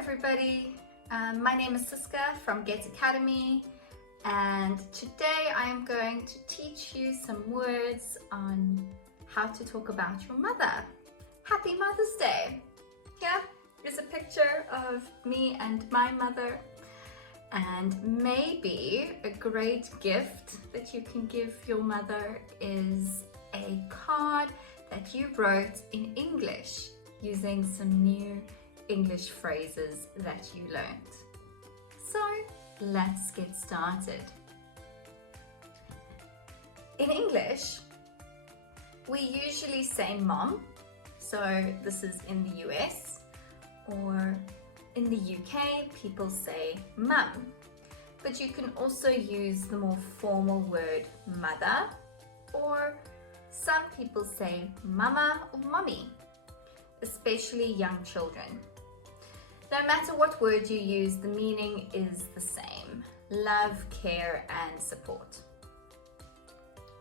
everybody, my name is Siska from Get Academy, and today I am going to teach you some words on how to talk about your mother. Happy Mother's Day! Here is a picture of me and my mother, and maybe a great gift that you can give your mother is a card that you wrote in English using some new English phrases that you learned. So let's get started. In English, we usually say mom, so this is in the US, or in the UK people say mum, but you can also use the more formal word mother, or some people say mama or mummy, especially young children. No matter what word you use, the meaning is the same: love, care, and support.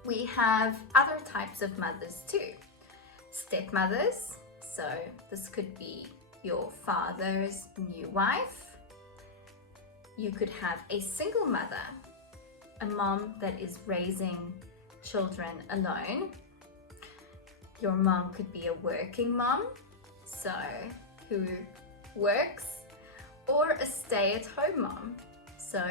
We have other types of mothers too. Stepmothers, so this could be your father's new wife. You could have a single mother, a mom that is raising children alone. Your mom could be a working mom, so who works, or a stay-at-home mom, so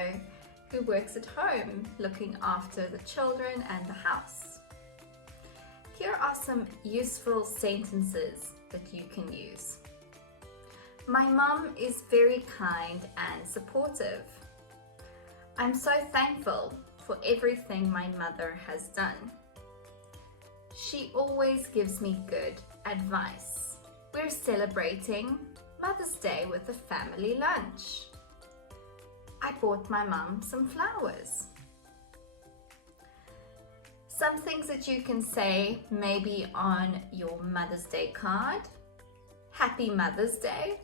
who works at home looking after the children and the house. Here are some useful sentences that you can use. My mom is very kind and supportive. I'm so thankful for everything my mother has done. She always gives me good advice. We're celebrating Mother's Day with a family lunch. I bought my mum some flowers. Some things that you can say maybe on your Mother's Day card. Happy Mother's Day.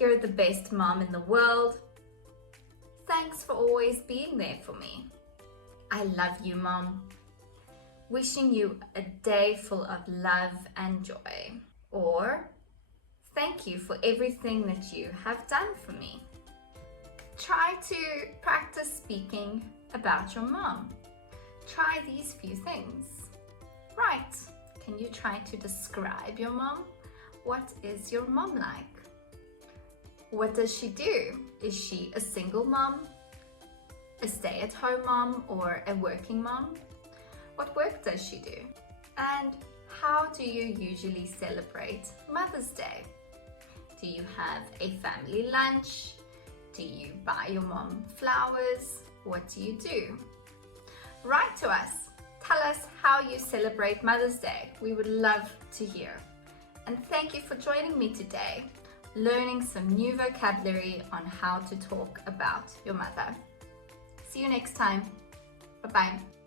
You're the best mom in the world. Thanks for always being there for me. I love you, Mom. Wishing you a day full of love and joy. Or thank you for everything that you have done for me. Try to practice speaking about your mom. Try these few things. Right, can you try to describe your mom? What is your mom like? What does she do? Is she a single mom, a stay-at-home mom, or a working mom? What work does she do? And how do you usually celebrate Mother's Day? Do you have a family lunch? Do you buy your mom flowers? What do you do? Write to us. Tell us how you celebrate Mother's Day. We would love to hear. And thank you for joining me today, learning some new vocabulary on how to talk about your mother. See you next time. Bye-bye.